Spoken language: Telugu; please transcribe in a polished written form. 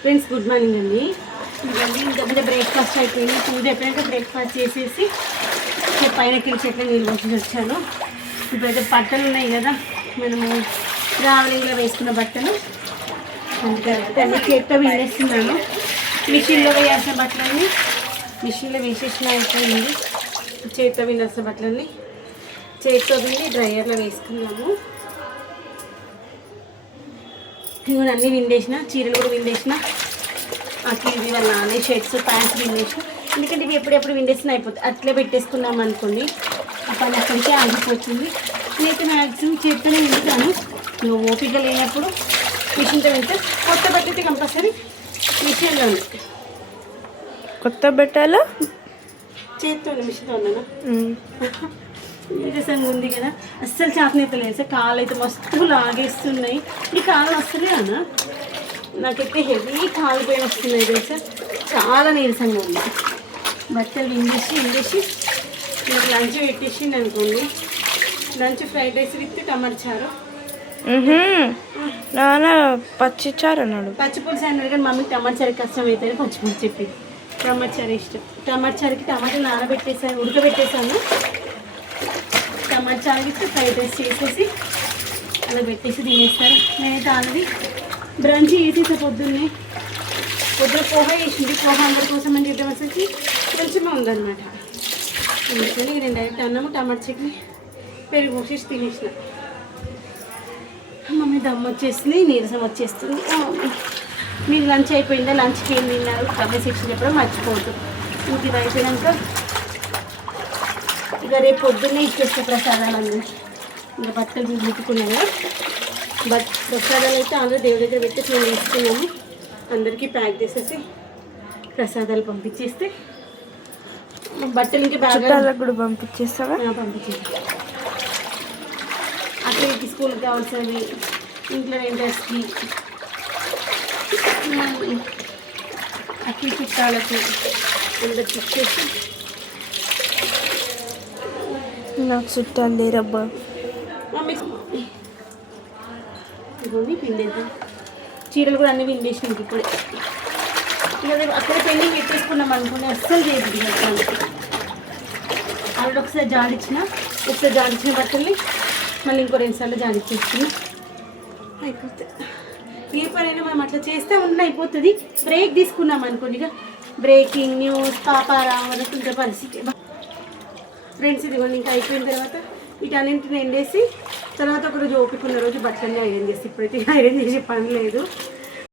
ఫ్రెండ్స్ గుడ్ మార్నింగ్ అండి. ఇంకా బ్రేక్ఫాస్ట్ అయిపోయింది. పూజ అయిపోయాక బ్రేక్ఫాస్ట్ చేసేసి పైన చెట్ల నీళ్ళు పోసి వచ్చాను. ఇప్పుడైతే బట్టలు ఉన్నాయి కదా, మనము ట్రావెలింగ్లో వేసుకున్న బట్టలు, అందుకని అన్ని చేత్తో విండేస్తున్నాను. మిషన్లో వేయాల్సిన బట్టలన్నీ మిషన్లో వేసేసిన అయిపోయింది. చేత్తో విండాల్సిన బట్టలన్నీ చేత్తో విండి డ్రైయర్లో వేసుకున్నాము. ఇవన్నీ అన్నీ విండేసిన, చీరలు కూడా విండేసిన, ఇది వాళ్ళ నాన్న షర్ట్స్ ప్యాంట్స్ విండేసిన. ఎందుకంటే ఇవి ఎప్పుడెప్పుడు విండేసిన అయిపోతుంది. అట్లే పెట్టేసుకున్నాం అనుకోండి, ఆ పని అక్కడికే ఆగిపోతుంది. నేనైతే మ్యాక్సిమం చేత్తోనే వింటాను. నువ్వు ఓపిక లేనప్పుడు మిషన్తో వింటే, కొత్త బట్ట అయితే కంపల్సరీ మిషన్లో ఉంది. కొత్త బట్టలు చేత్తో మిషన్తో ఉన్నాను. నీరసంగా ఉంది కదా, అస్సలు చేతనైతే లేదు సార్. కాళ్ళు అయితే మస్తు లాగేస్తున్నాయి. ఈ కాళ్ళు వస్తున్నాయి అన్న, నాకైతే హెవీ కాలు పైన వస్తున్నాయి తెలుసా. చాలా నీరసంగా ఉంది. బట్టలు విండేసి నాకు లంచ్ పెట్టేసింది అనుకోండి. లంచ్ ఫ్రైడ్ రైస్ విత్ టమాటా చారు. నాన్న పచ్చి చారు అన్నాడు. పచ్చి పులుసు అన్నాడు కానీ మమ్మీకి టమాటా చారు కష్టం అవుతుంది, పచ్చి పులుసు చెప్పింది. టమాటా చారు ఇష్టం. టమాటా చారుకి టమాటాలు నానబెట్టేసాను, ఉడకబెట్టేసాను. టమాటా చారు విత్ ఫ్రైడ్ రైస్ చేసేసి అలా పెట్టేసి తినేస్తారు. నేనైతే ఆల్రెడీ బ్రంచ్ చేసేసా. పొద్దున్న పోహా వేసింది. పోహా అందరి కోసం అని చెప్పేసరికి కొంచెమే ఉందన్నమాట. అందుకని నేను డైరెక్ట్ అన్నము టమాటా చట్నీ పెరుగు పోసేసి తినేసిన. మమ్మీ దమ్ము వచ్చేసింది, నీరసం వచ్చేస్తుంది. మీకు లంచ్ అయిపోయిందా, లంచ్కి ఏం తిన్నారు కమెంట్ సెక్షన్ చెప్పడం మర్చిపోవద్దు. ఇంక ఇది అయిపోయాక ఇక రేపు పొద్దున్నే ఇచ్చేస్తే ప్రసాదాలు. ఇంకా బట్టలు ముట్టుకున్నాను. ప్రసాదాలు అయితే ఆల్రెడీ దేవుడి దగ్గర పెట్టి మేము వేసుకున్నాము. అందరికీ ప్యాక్ చేసేసి ప్రసాదాలు పంపించేస్తే బట్టలు ఇంకా బాగా కూడా పంపించేస్తావా? పంపించేసి అక్కడికి స్కూల్కి కావాల్సినవి, ఇంట్లో రెంటర్స్కి, అక్కడి చుట్టాలకి అందరికి ఇచ్చేసి. నాకు చుట్టాలు లేరబ్బా. ఇదిగోండి పిండేది. చీరలు కూడా అన్నీ విండేసినాం ఇప్పుడే. ఇక అక్కడే పెళ్ళి పెట్టేసుకున్నాం అనుకుని అస్సలు చేయదు. ఆవిడ ఒకసారి జాడిచ్చిన బట్టల్ని మళ్ళీ ఇంకో 2 సార్లు జాడిచ్చేసుకున్నాం. అయిపోతుంది. ఏ పనైనా మనం అట్లా చేస్తే ఉన్న అయిపోతుంది. బ్రేక్ తీసుకున్నాం అనుకోండి, ఇక బ్రేకింగ్ న్యూస్ పాపారావు అనుకుంటే పరిస్థితి. ఫ్రెండ్స్ ఇదిగోండి ఇంకా అయిపోయిన తర్వాత వీటన్నింటిని ఎండేసి తర్వాత ఒకరోజు ఓపిక ఉన్న రోజు బట్టలన్నీ ఐరన్ చేసి, ఇప్పుడైతే ఐరన్ చేసే పని లేదు.